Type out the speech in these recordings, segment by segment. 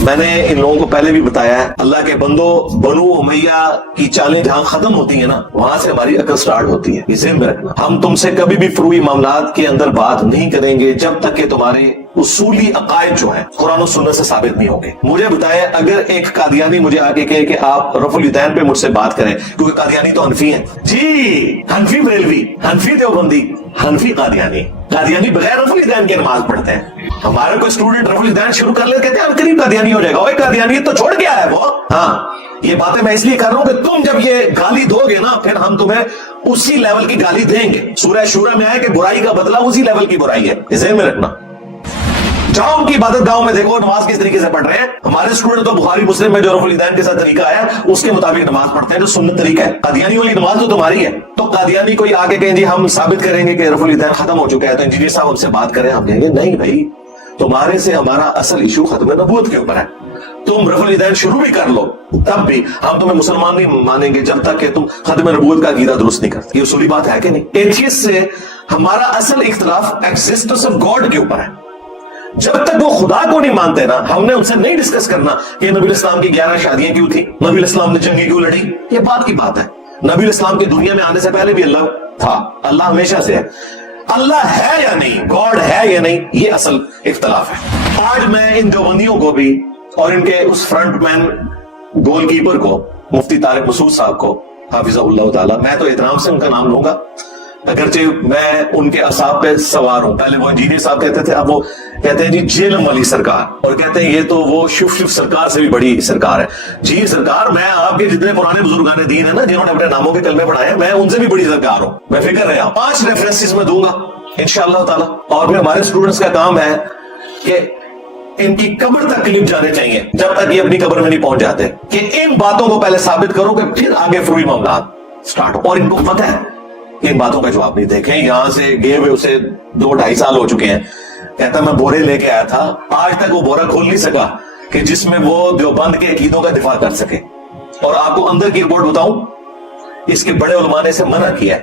میں نے ان لوگوں کو پہلے بھی بتایا ہے، اللہ کے بندو، بنو امیہ کی چالیں جہاں ختم ہوتی ہیں نا، وہاں سے ہماری عقل سٹارٹ ہوتی ہے، یہ ذہن میں رکھنا۔ ہم تم سے کبھی بھی فروئی معاملات کے اندر بات نہیں کریں گے جب تک کہ تمہارے اصولی عقائد جو ہیں قرآن و سنت سے ثابت نہیں ہوں گے۔ مجھے بتائیں، اگر ایک قادیانی مجھے آ کے کہے کہ آپ رفع الیدین پہ مجھ سے بات کریں، کیونکہ قادیانی تو حنفی ہیں جی، حنفی بریلوی، حنفی دیوبندی، حنفی قادیانی بغیر رفع الیدین کے نماز پڑھتے ہیں۔ ہمارا کوئی اسٹوڈنٹ رفع الیدین شروع کر لے، کہتے ہیں قریب قادیانی ہو جائے گا۔ اوے قادیانیت تو چھوڑ گیا ہے وہ۔ ہاں، یہ باتیں میں اس لیے کر رہا ہوں کہ تم جب یہ گالی دو گے نا، پھر ہم تمہیں اسی لیول کی گالی دیں گے۔ سورہ شورى میں آئے کہ برائی کا بدلہ اسی لیول کی برائی ہے، یہ ذہن میں رکھنا۔ جاؤ ان کی عبادت گاہوں میں دیکھو نماز کس طریقے سے پڑھ رہے ہیں۔ ہمارے اسٹوڈنٹ تو بخاری مسلم میں جو رفع الیدین کے ساتھ طریقہ آیا اس کے مطابق نماز پڑھتے ہیں، جو سنت طریقہ ہے۔ قادیانی والی نماز تو تمہاری ہے۔ تو قادیانی کوئی آگے کہیں جی ہم ثابت کریں گے کہ رفع الیدین ختم ہو چکا ہے، تو انجینئر صاحب ہم سے بات کریں، ہم کہیں گے نہیں بھائی، تمہارے سے ہمارا اصل ایشو ختم نبوت کے اوپر ہے۔ تم رفع الیدین شروع بھی کر لو، تب بھی ہم تمہیں مسلمان نہیں مانیں گے جب تک کہ تم ختم نبوت کا عقیدہ درست نہیں کرتے۔ یہ اصولی بات ہے کہ نہیں؟ ایتھیسٹ سے ہمارا اصل اختلاف ایگزسٹنس آف گاڈ کے اوپر ہے۔ جب تک وہ خدا کو نہیں مانتے نا، ہم نے ان سے نہیں ڈسکس کرنا کہ نبی الاسلام کی 11 شادیاں کیوں تھی، نبی الاسلام نے جنگیں کیوں لڑی۔ یہ بات کی بات ہے۔ نبی الاسلام کی دنیا میں آنے سے پہلے بھی اللہ تھا، اللہ ہمیشہ سے ہے۔ اللہ ہے یا نہیں، گاڈ ہے یا نہیں، یہ اصل اختلاف ہے۔ آج میں ان دیوبندیوں کو بھی اور ان کے اس فرنٹ مین گول کیپر کو، مفتی طارق مسعود صاحب کو حافظہ اللہ تعالی، میں تو احترام سے ان کا نام لوں گا، اگرچہ میں ان کے اعصاب پہ سوار ہوں۔ پہلے وہ انجینئر صاحب کہتے تھے، اب وہ کہتے ہیں جی جیلم والی سرکار، اور کہتے ہیں یہ تو وہ شف سرکار سے بھی بڑی سرکار ہے۔ جی سرکار، میں آپ کے جتنے پرانے بزرگان دین ہیں نا، جنہوں نے اپنے ناموں کے کلمے پڑھائے ہیں، میں ان سے بھی بڑی سرکار ہوں، میں فکر رہا۔ 5 ریفرنسز میں دوں گا انشاءاللہ تعالی، اور پھر ہمارے اسٹوڈنٹس کا کام ہے کہ ان کی قبر تک کلپ جانے چاہیے جب تک یہ اپنی قبر میں نہیں پہنچ جاتے، کہ ان باتوں کو پہلے ثابت کرو کہ پھر آگے فروئی معاملات سٹارٹ ہو۔ اور ان کو پتہ ہے ان باتوں کا جواب نہیں۔ دیکھیں یہاں سے گئے ہوئے اسے 2-2.5 سال ہو چکے ہیں، کہتا میں بورے لے کے آیا تھا، آج تک وہ بورا کھول نہیں سکا کہ جس میں وہ دیوبند کے عقیدوں کا دفاع کر سکے۔ اور آپ کو اندر کی رپورٹ بتاؤں، اس کے بڑے علماء نے اسے منع کیا ہے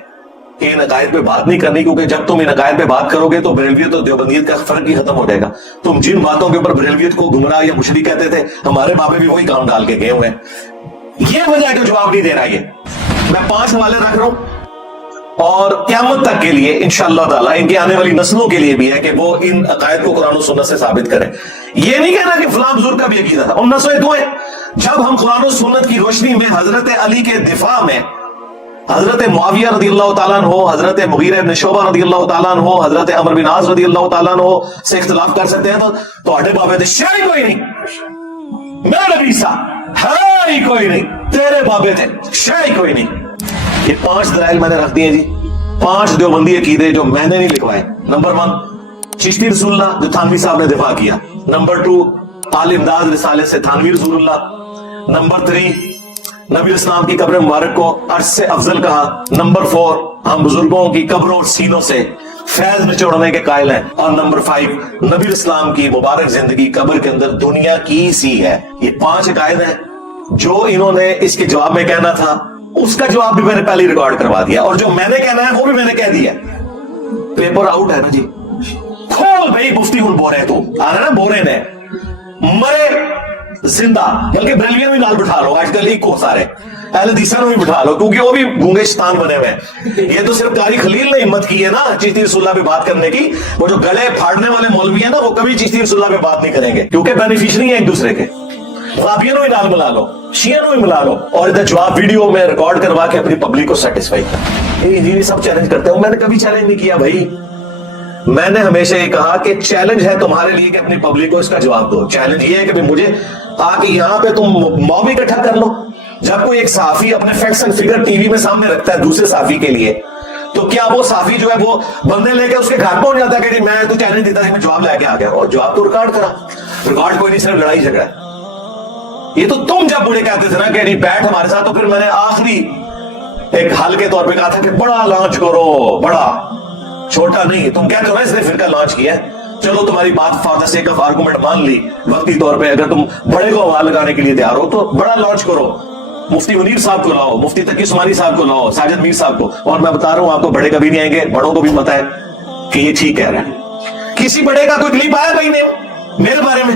کہ ان عقائد پہ بات نہیں کرنی، کیونکہ جب تم ان عقائد پہ بات کرو گے تو بریلویت اور دیوبندیت کا فرق ہی ختم ہو جائے گا۔ تم جن باتوں کے اوپر بریلویت کو گمراہ یا مشرک کہتے تھے، ہمارے بابے بھی وہی کام ڈال کے گئے ہوئے ہیں۔ یہ وجہ ہے کہ جواب نہیں دے رہا۔ یہ میں 5 حوالے رکھ رہا ہوں، اور قیامت تک کے لیے انشاءاللہ تعالیٰ ان کی آنے والی نسلوں کے لیے بھی ہے کہ وہ ان عقائد کو قرآن و سنت سے ثابت کریں۔ یہ نہیں کہنا کہ فلاں بزرگ کا بھی عقیدہ تھا، ان نسلیں دو ہیں۔ جب ہم قرآن و سنت کی روشنی میں حضرت علی کے دفاع میں حضرت معاویہ رضی اللہ تعالیٰ عنہ، حضرت مغیرہ ابن شعبہ رضی اللہ تعالیٰ عنہ، حضرت عمرو بن عاص رضی اللہ تعالیٰ عنہ سے اختلاف کر سکتے ہیں، تو اڈے بابے تھے شے کوئی نہیں، میرا نبی سا ہے ہی کوئی نہیں، تیرے بابے تھے شے کوئی نہیں۔ یہ 5 دلائل میں نے رکھ دیے جی، 5 دیوبندی عقیدے جو میں نے نہیں لکھوائے۔ نمبر 1 چشتی رسول اللہ، جو تھانوی صاحب نے دفاع کیا۔ نمبر 2 آل امداد رسالے سے تھانوی رسول اللہ۔ نمبر 3 نبی اسلام کی قبر مبارک کو عرش سے افضل کہا۔ نمبر 4 ہم بزرگوں کی قبروں اور سینوں سے فیض میں چوڑنے کے قائل ہیں۔ اور نمبر 5 نبی اسلام کی مبارک زندگی قبر کے اندر دنیا کی سی ہے۔ یہ 5 عقائد ہیں جو انہوں نے اس کے جواب میں کہنا تھا، اس کا جواب بھی میں نے پہلے ریکارڈ کروا دیا، اور جو میں نے کہنا ہے وہ بھی میں نے کہہ دیا۔ پیپر آؤٹ ہے نا جی، کھول بھائی مفتی ہوں بورے تو آنا نا، بورے نے مرے زندہ، بلکہ بریلویوں بھی نال بٹھا لو، آج کل ایک کو سارے اہل حدیثاں بھی بٹھا لو، کیونکہ وہ بھی گونگے شیطان بنے ہوئے ہیں۔ یہ تو صرف قاری خلیل نے ہمت کی ہے نا چشتی رسول اللہ پہ بات کرنے کی، وہ جو گلے پھاڑنے والے مولوی ہیں نا، وہ کبھی چشتی رسول اللہ پہ بات نہیں کریں گے، کیونکہ بینیفیشری ہیں ایک دوسرے کے۔ وہابیوں بھی نال ملا لو، شیعوں بھی ملا لو، اور ادھر جواب ویڈیو میں ریکارڈ کروا کے اپنی پبلک کو سیٹسفائی کر۔ یہ سب چیلنج کرتے ہیں، میں نے کبھی چیلنج نہیں کیا بھائی۔ میں نے ہمیشہ یہ کہا کہ چیلنج ہے تمہارے لیے کہ اپنی پبلک کو اس کا جواب دو۔ چیلنج یہ ہے کہ مجھے آ کے یہاں پہ تم موب اکٹھا کر لو۔ جب کوئی ایک صحافی اپنے facts and figure T V میں سامنے رکھتا ہے دوسرے صحافی کے لیے، تو کیا وہ صحافی جو ہے وہ بندے لے کے اس کے گھر پہنچ جاتا ہے کہ جی میں تو چیلنج دیتا تھا، میں جواب لے کے آ گیا، اور جواب تو ریکارڈ کرا۔ ریکارڈ کوئی نہیں، صرف لڑائی جھگڑا ہے۔ یہ تو تم جب مجھے کہتے تھے نا کہ نہیں بیٹھ ہمارے ساتھ، تو پھر میں نے آخری ایک حل کے طور پہ کہا تھا کہ بڑا لانچ کرو، بڑا، چھوٹا نہیں۔ تم کہتے ہو نا اس نے فرقہ لانچ کیا ہے، چلو تمہاری بات for the sake of argument مان لی وقتی طور پہ، اگر تم بڑے کو آواز لگانے کے لیے تیار ہو تو بڑا لانچ کرو، مفتی منیر صاحب کو لاؤ، مفتی تقی عثمانی صاحب کو لاؤ، ساجد میر صاحب کو۔ اور میں بتا رہا ہوں آپ کو، بڑے کبھی نہیں آئیں گے، بڑوں کو بھی پتا ہے کہ یہ ٹھیک کہہ رہے ہیں۔ کسی بڑے کا کوئی کلپ آیا کہیں نہیں میرے بارے میں؟